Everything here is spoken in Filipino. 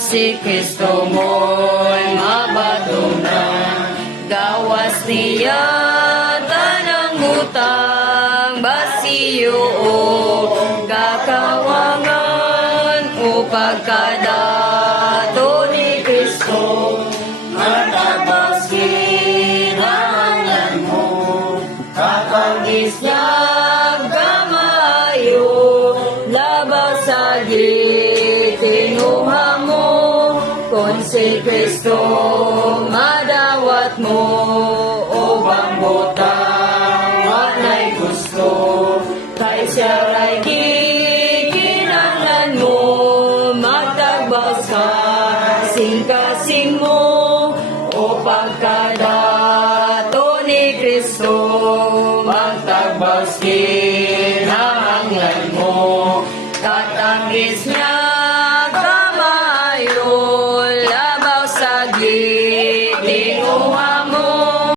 si Kristo mo'y mabatunan. Gawas niya tanang utang, basiyo o kakawangan, o pagkadato ni Kristo. Matabas kinahanglan mo, kapanggis niya kamayo, labas sa tinuha mo, kung si Kristo madawat mo, o bambotang walay gusto, kay siya ray kinahanglan mo, magtagbas ka kasing mo, o pagkadato ni Kristo, magtagbas kinahanglan mo, katanggis niya kamayo, labaw sa tinuha mo,